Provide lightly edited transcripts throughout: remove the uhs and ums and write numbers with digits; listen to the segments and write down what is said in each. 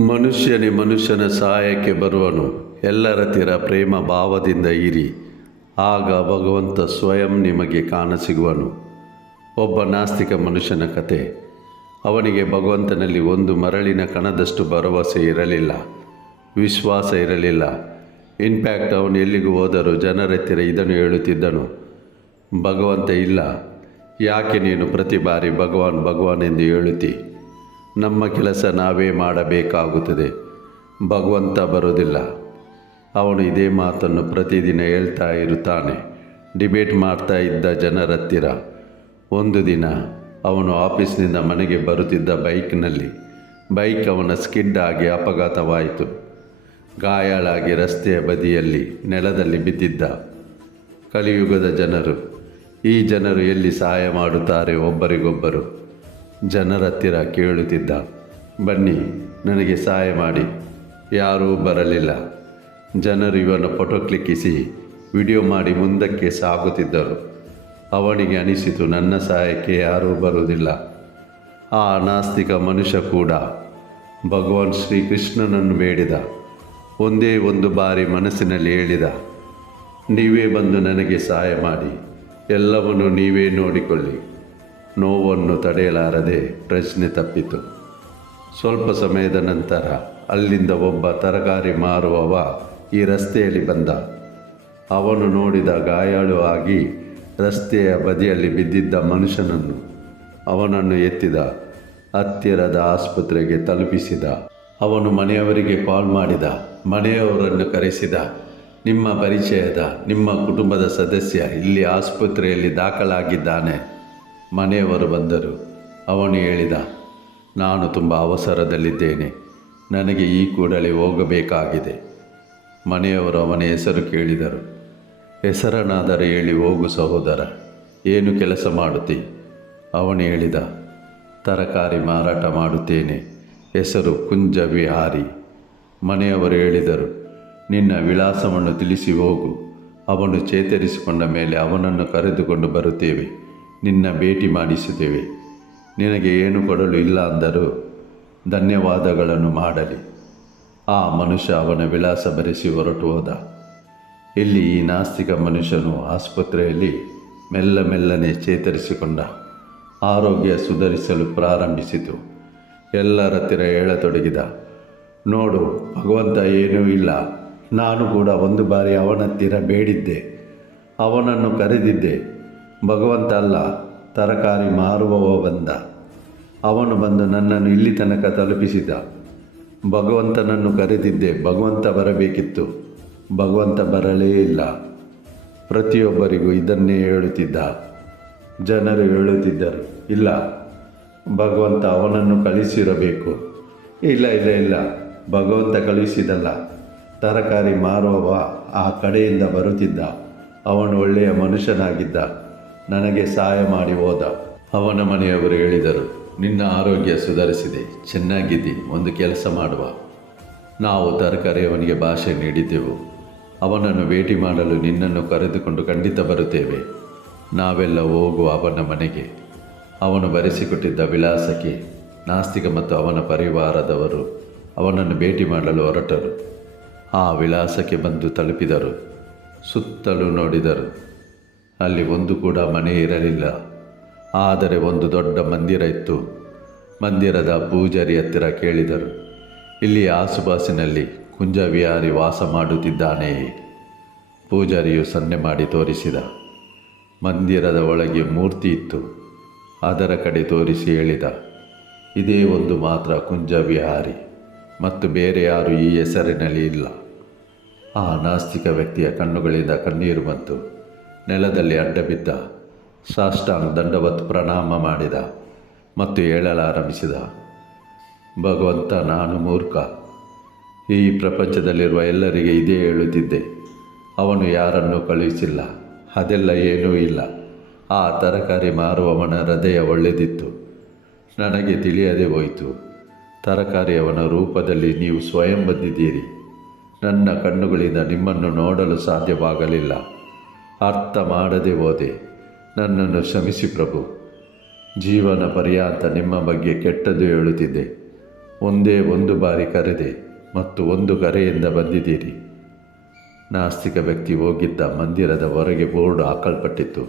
ಮನುಷ್ಯನೇ ಮನುಷ್ಯನ ಸಹಾಯಕ್ಕೆ ಬರುವನು. ಎಲ್ಲರ ತೀರ ಪ್ರೇಮ ಭಾವದಿಂದ ಇರಿ, ಆಗ ಭಗವಂತ ಸ್ವಯಂ ನಿಮಗೆ ಕಾಣಸಿಗುವನು. ಒಬ್ಬ ನಾಸ್ತಿಕ ಮನುಷ್ಯನ ಕತೆ. ಅವನಿಗೆ ಭಗವಂತನಲ್ಲಿ ಒಂದು ಮರಳಿನ ಕಣದಷ್ಟು ಭರವಸೆ ಇರಲಿಲ್ಲ, ವಿಶ್ವಾಸ ಇರಲಿಲ್ಲ. ಇನ್ಫ್ಯಾಕ್ಟ್ ಅವನು ಎಲ್ಲಿಗೂ ಹೋದರೂ ಜನರ ಇದನ್ನು ಹೇಳುತ್ತಿದ್ದನು: ಭಗವಂತ ಇಲ್ಲ. ಯಾಕೆ ನೀನು ಪ್ರತಿ ಬಾರಿ ಭಗವಾನ್ ಭಗವಾನ್ ಎಂದು ಹೇಳುತ್ತಿ? ನಮ್ಮ ಕೆಲಸ ನಾವೇ ಮಾಡಬೇಕಾಗುತ್ತದೆ, ಭಗವಂತ ಬರೋದಿಲ್ಲ. ಅವನು ಇದೇ ಮಾತನ್ನು ಪ್ರತಿದಿನ ಹೇಳ್ತಾ ಇರುತ್ತಾನೆ. ಡಿಬೇಟ್ ಮಾಡ್ತಾ ಇದ್ದ ಜನರ ಹತ್ತಿರ. ಒಂದು ದಿನ ಅವನು ಆಫೀಸ್ನಿಂದ ಮನೆಗೆ ಬರುತ್ತಿದ್ದ ಬೈಕ್ನಲ್ಲಿ ಬೈಕ್ ಅವನ ಸ್ಕಿಡ್ ಆಗಿ ಅಪಘಾತವಾಯಿತು. ಗಾಯಾಳಾಗಿ ರಸ್ತೆಯ ಬದಿಯಲ್ಲಿ ನೆಲದಲ್ಲಿ ಬಿದ್ದಿದ್ದ. ಕಲಿಯುಗದ ಜನರು. ಈ ಜನರು ಎಲ್ಲಿ ಸಹಾಯ ಮಾಡುತ್ತಾರೆ ಒಬ್ಬರಿಗೊಬ್ಬರು? ಜನರ ಹತ್ತಿರ ಕೇಳುತ್ತಿದ್ದ, ಬನ್ನಿ ನನಗೆ ಸಹಾಯ ಮಾಡಿ. ಯಾರೂ ಬರಲಿಲ್ಲ. ಜನರು ಇವನ ಫೋಟೋ ಕ್ಲಿಕ್ಕಿಸಿ ವಿಡಿಯೋ ಮಾಡಿ ಮುಂದಕ್ಕೆ ಸಾಗುತ್ತಿದ್ದರು. ಅವನಿಗೆ ಅನಿಸಿತು, ನನ್ನ ಸಹಾಯಕ್ಕೆ ಯಾರೂ ಬರುವುದಿಲ್ಲ. ಆ ನಾಸ್ತಿಕ ಮನುಷ್ಯ ಕೂಡ ಭಗವಾನ್ ಶ್ರೀಕೃಷ್ಣನನ್ನು ಬೇಡಿದ. ಒಂದೇ ಒಂದು ಬಾರಿ ಮನಸ್ಸಿನಲ್ಲಿ ಹೇಳಿದ, ನೀವೇ ಬಂದು ನನಗೆ ಸಹಾಯ ಮಾಡಿ, ಎಲ್ಲವನ್ನು ನೀವೇ ನೋಡಿಕೊಳ್ಳಿ. ನೋವನ್ನು ತಡೆಯಲಾರದೆ ಪ್ರಶ್ನೆ ತಪ್ಪಿತು. ಸ್ವಲ್ಪ ಸಮಯದ ನಂತರ ಅಲ್ಲಿಂದ ಒಬ್ಬ ತರಕಾರಿ ಮಾರುವವ ಈ ರಸ್ತೆಯಲ್ಲಿ ಬಂದ. ಅವನು ನೋಡಿದ ಗಾಯಾಳು ಆಗಿ ರಸ್ತೆಯ ಬದಿಯಲ್ಲಿ ಬಿದ್ದಿದ್ದ ಮನುಷ್ಯನನ್ನು. ಅವನನ್ನು ಎತ್ತಿದ, ಹತ್ತಿರದ ಆಸ್ಪತ್ರೆಗೆ ತಲುಪಿಸಿದ. ಅವನು ಮನೆಯವರಿಗೆ ಕಾಲ್ ಮಾಡಿದ. ಮನೆಯವರನ್ನು ಕರೆಸಿದ. ನಿಮ್ಮ ಪರಿಚಯದ, ನಿಮ್ಮ ಕುಟುಂಬದ ಸದಸ್ಯ ಇಲ್ಲಿ ಆಸ್ಪತ್ರೆಯಲ್ಲಿ ದಾಖಲಾಗಿದ್ದಾನೆ. ಮನೆಯವರು ಬಂದರು. ಅವನು ಹೇಳಿದ, ನಾನು ತುಂಬ ಅವಸರದಲ್ಲಿದ್ದೇನೆ, ನನಗೆ ಈ ಕೂಡಲೇ ಹೋಗಬೇಕಾಗಿದೆ. ಮನೆಯವರು ಅವನ ಹೆಸರು ಕೇಳಿದರು. ಹೆಸರನ್ನಾದರೂ ಹೇಳಿ ಹೋಗು ಸಹೋದರ, ಏನು ಕೆಲಸ ಮಾಡುತ್ತಿ? ಅವನು ಹೇಳಿದ, ತರಕಾರಿ ಮಾರಾಟ ಮಾಡುತ್ತೇನೆ, ಹೆಸರು ಕುಂಜ ವಿಹಾರಿ. ಮನೆಯವರು ಹೇಳಿದರು, ನಿನ್ನ ವಿಳಾಸವನ್ನು ತಿಳಿಸಿ ಹೋಗು. ಅವನು ಚೇತರಿಸಿಕೊಂಡ ಮೇಲೆ ಅವನನ್ನು ಕರೆದುಕೊಂಡು ಬರುತ್ತೇವೆ, ನಿನ್ನ ಭೇಟಿ ಮಾಡಿಸುತ್ತೇವೆ. ನಿನಗೆ ಏನು ಕೊಡಲು ಇಲ್ಲ ಅಂದರೂ ಧನ್ಯವಾದಗಳನ್ನು ಮಾಡಲಿ. ಆ ಮನುಷ್ಯ ಅವನ ವಿಳಾಸ ಬರೆಸಿ ಹೊರಟು ಹೋದ. ಇಲ್ಲಿ ಈ ನಾಸ್ತಿಕ ಮನುಷ್ಯನು ಆಸ್ಪತ್ರೆಯಲ್ಲಿ ಮೆಲ್ಲನೆ ಚೇತರಿಸಿಕೊಂಡ. ಆರೋಗ್ಯ ಸುಧಾರಿಸಲು ಪ್ರಾರಂಭಿಸಿತು. ಎಲ್ಲರ ಹತ್ತಿರ ಹೇಳತೊಡಗಿದ, ನೋಡು, ಭಗವಂತ ಏನೂ ಇಲ್ಲ. ನಾನು ಕೂಡ ಒಂದು ಬಾರಿ ಅವನ ಹತ್ತಿರ ಬೇಡಿದ್ದೆ, ಅವನನ್ನು ಕರೆದಿದ್ದೆ. ಭಗವಂತ ಅಲ್ಲ, ತರಕಾರಿ ಮಾರುವವ ಬಂದ. ಅವನು ಬಂದು ನನ್ನನ್ನು ಇಲ್ಲಿ ತನಕ ತಲುಪಿಸಿದ. ಭಗವಂತನನ್ನು ಕರೆದಿದ್ದೆ, ಭಗವಂತ ಬರಬೇಕಿತ್ತು, ಭಗವಂತ ಬರಲೇ ಇಲ್ಲ. ಪ್ರತಿಯೊಬ್ಬರಿಗೂ ಇದನ್ನೇ ಹೇಳುತ್ತಿದ್ದ. ಜನರು ಹೇಳುತ್ತಿದ್ದರು, ಇಲ್ಲ, ಭಗವಂತ ಅವನನ್ನು ಕಳಿಸಿರಬೇಕು. ಇಲ್ಲ ಇಲ್ಲ ಇಲ್ಲ, ಭಗವಂತ ಕಳುಹಿಸಿದಲ್ಲ, ತರಕಾರಿ ಮಾರುವವ ಆ ಕಡೆಯಿಂದ ಬರುತ್ತಿದ್ದ. ಅವನು ಒಳ್ಳೆಯ ಮನುಷ್ಯನಾಗಿದ್ದ, ನನಗೆ ಸಹಾಯ ಮಾಡಿ ಹೋದ. ಅವನ ಮನೆಯವರು ಹೇಳಿದರು, ನಿನ್ನ ಆರೋಗ್ಯ ಸುಧಾರಿಸಿದೆ, ಚೆನ್ನಾಗಿದ್ದಿ, ಒಂದು ಕೆಲಸ ಮಾಡುವ. ನಾವು ತರಕಾರಿ ಅವನಿಗೆ ಭಾಷೆ ನೀಡಿದ್ದೆವು. ಅವನನ್ನು ಭೇಟಿ ಮಾಡಲು ನಿನ್ನನ್ನು ಕರೆದುಕೊಂಡು ಖಂಡಿತ ಬರುತ್ತೇವೆ. ನಾವೆಲ್ಲ ಹೋಗುವ ಅವನ ಮನೆಗೆ. ಅವನು ಬರೆಸಿಕೊಟ್ಟಿದ್ದ ವಿಳಾಸಕ್ಕೆ ನಾಸ್ತಿಕ ಮತ್ತು ಅವನ ಪರಿವಾರದವರು ಅವನನ್ನು ಭೇಟಿ ಮಾಡಲು ಹೊರಟರು. ಆ ವಿಳಾಸಕ್ಕೆ ಬಂದು ತಲುಪಿದರು. ಸುತ್ತಲೂ ನೋಡಿದರು. ಅಲ್ಲಿ ಒಂದು ಕೂಡ ಮನೆ ಇರಲಿಲ್ಲ. ಆದರೆ ಒಂದು ದೊಡ್ಡ ಮಂದಿರ ಇತ್ತು. ಮಂದಿರದ ಪೂಜಾರಿ ಹತ್ತಿರ ಕೇಳಿದರು, ಇಲ್ಲಿ ಆಸುಪಾಸಿನಲ್ಲಿ ಕುಂಜ ವಿಹಾರಿ ವಾಸ ಮಾಡುತ್ತಿದ್ದಾನೆಯೇ? ಪೂಜಾರಿಯು ಸನ್ನೆ ಮಾಡಿ ತೋರಿಸಿದ. ಮಂದಿರದ ಒಳಗೆ ಮೂರ್ತಿ ಇತ್ತು. ಅದರ ಕಡೆ ತೋರಿಸಿ ಹೇಳಿದ, ಇದೇ ಒಂದು ಮಾತ್ರ ಕುಂಜ ವಿಹಾರಿ, ಮತ್ತು ಬೇರೆ ಯಾರೂ ಈ ಹೆಸರಿನಲ್ಲಿ ಇಲ್ಲ. ಆ ನಾಸ್ತಿಕ ವ್ಯಕ್ತಿಯ ಕಣ್ಣುಗಳಿಂದ ಕಣ್ಣೀರು ಬಂತು. ನೆಲದಲ್ಲಿ ಅಡ್ಡಬಿದ್ದ. ಸಾಷ್ಟಾಂಗ ದಂಡವತ್ ಪ್ರಣಾಮ ಮಾಡಿದ ಮತ್ತು ಹೇಳಲಾರಂಭಿಸಿದ, ಭಗವಂತ, ನಾನು ಮೂರ್ಖ. ಈ ಪ್ರಪಂಚದಲ್ಲಿರುವ ಎಲ್ಲರಿಗೆ ಇದೇ ಹೇಳುತ್ತಿದ್ದೆ. ಅವನು ಯಾರನ್ನೂ ಕಳುಹಿಸಿಲ್ಲ, ಅದೆಲ್ಲ ಏನೂ ಇಲ್ಲ. ಆ ತರಕಾರಿ ಮಾರುವವನ ಹೃದಯ ಒಳ್ಳೆದಿತ್ತು. ನನಗೆ ತಿಳಿಯದೆ ಹೋಯಿತು. ತರಕಾರಿಯವನ ರೂಪದಲ್ಲಿ ನೀವು ಸ್ವಯಂ ಬಂದಿದ್ದೀರಿ. ನನ್ನ ಕಣ್ಣುಗಳಿಂದ ನಿಮ್ಮನ್ನು ನೋಡಲು ಸಾಧ್ಯವಾಗಲಿಲ್ಲ. ಅರ್ಥ ಮಾಡದೆ ಹೋದೆ. ನನ್ನನ್ನು ಕ್ಷಮಿಸಿ ಪ್ರಭು. ಜೀವನ ಪರ್ಯಂತ ನಿಮ್ಮ ಬಗ್ಗೆ ಕೆಟ್ಟದ್ದು ಹೇಳುತ್ತಿದ್ದೆ. ಒಂದೇ ಒಂದು ಬಾರಿ ಕರೆದೆ ಮತ್ತು ಒಂದು ಕರೆಯಿಂದ ಬಂದಿದ್ದೀರಿ. ನಾಸ್ತಿಕ ವ್ಯಕ್ತಿ ಹೋಗಿದ್ದ ಮಂದಿರದ ಹೊರಗೆ ಬೋರ್ಡ್ ಹಾಕಲ್ಪಟ್ಟಿತ್ತು.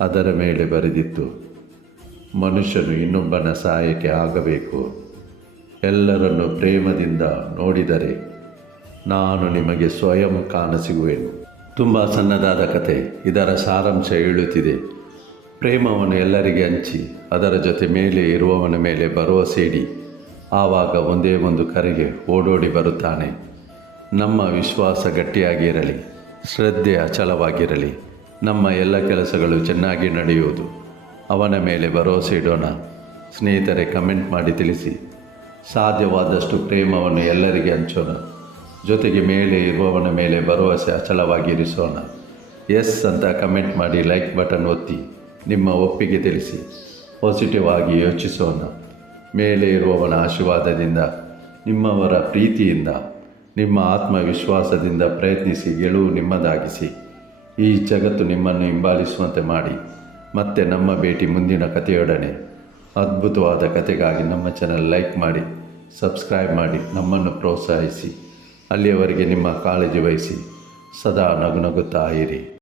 ಅದರ ಮೇಲೆ ಬರೆದಿತ್ತು, ಮನುಷ್ಯನು ಇನ್ನೊಬ್ಬನ ಸಹಾಯಕ್ಕೆ ಆಗಬೇಕು. ಎಲ್ಲರನ್ನು ಪ್ರೇಮದಿಂದ ನೋಡಿದರೆ ನಾನು ನಿಮಗೆ ಸ್ವಯಂ ಕಾಣಸಿಗುವೆನು. ತುಂಬ ಸಣ್ಣದಾದ ಕತೆ. ಇದರ ಸಾರಾಂಶ ಹೇಳುತ್ತಿದೆ, ಪ್ರೇಮವನ್ನು ಎಲ್ಲರಿಗೆ ಹಂಚಿ ಅದರ ಜೊತೆ ಮೇಲೆ ಇರುವವನ ಮೇಲೆ ಭರವಸೆ ಇಡಿ. ಆವಾಗ ಒಂದೇ ಒಂದು ಕರೆಗೆ ಓಡೋಡಿ ಬರುತ್ತಾನೆ. ನಮ್ಮ ವಿಶ್ವಾಸ ಗಟ್ಟಿಯಾಗಿರಲಿ, ಶ್ರದ್ಧೆ ಅಚಲವಾಗಿರಲಿ. ನಮ್ಮ ಎಲ್ಲ ಕೆಲಸಗಳು ಚೆನ್ನಾಗಿ ನಡೆಯುವುದು. ಅವನ ಮೇಲೆ ಭರವಸೆ ಇಡೋಣ. ಸ್ನೇಹಿತರೆ, ಕಮೆಂಟ್ ಮಾಡಿ ತಿಳಿಸಿ. ಸಾಧ್ಯವಾದಷ್ಟು ಪ್ರೇಮವನ್ನು ಎಲ್ಲರಿಗೆ ಹಂಚೋಣ. ಜೊತೆಗೆ ಮೇಲೆ ಇರುವವನ ಮೇಲೆ ಭರವಸೆ ಅಚಲವಾಗಿರಿಸೋಣ. ಎಸ್ ಅಂತ ಕಮೆಂಟ್ ಮಾಡಿ, ಲೈಕ್ ಬಟನ್ ಒತ್ತಿ ನಿಮ್ಮ ಒಪ್ಪಿಗೆ ತಿಳಿಸಿ. ಪಾಸಿಟಿವ್ ಆಗಿ ಯೋಚಿಸೋಣ. ಮೇಲೆ ಇರುವವನ ಆಶೀರ್ವಾದದಿಂದ, ನಿಮ್ಮವರ ಪ್ರೀತಿಯಿಂದ, ನಿಮ್ಮ ಆತ್ಮವಿಶ್ವಾಸದಿಂದ ಪ್ರಯತ್ನಿಸಿ ಗೆಲುವು ನಿಮ್ಮದಾಗಿಸಿ. ಈ ಜಗತ್ತು ನಿಮ್ಮನ್ನು ಹಿಂಬಾಲಿಸುವಂತೆ ಮಾಡಿ. ಮತ್ತೆ ನಮ್ಮ ಭೇಟಿ ಮುಂದಿನ ಕಥೆಯೊಡನೆ. ಅದ್ಭುತವಾದ ಕಥೆಗಾಗಿ ನಮ್ಮ ಚಾನಲ್ ಲೈಕ್ ಮಾಡಿ, ಸಬ್ಸ್ಕ್ರೈಬ್ ಮಾಡಿ, ನಮ್ಮನ್ನು ಪ್ರೋತ್ಸಾಹಿಸಿ. ಅಲ್ಲಿಯವರೆಗೆ ನಿಮ್ಮ ಕಾಳಜಿ ವಹಿಸಿ. ಸದಾ ನಗುನಗುತ್ತಾ ಇರಿ.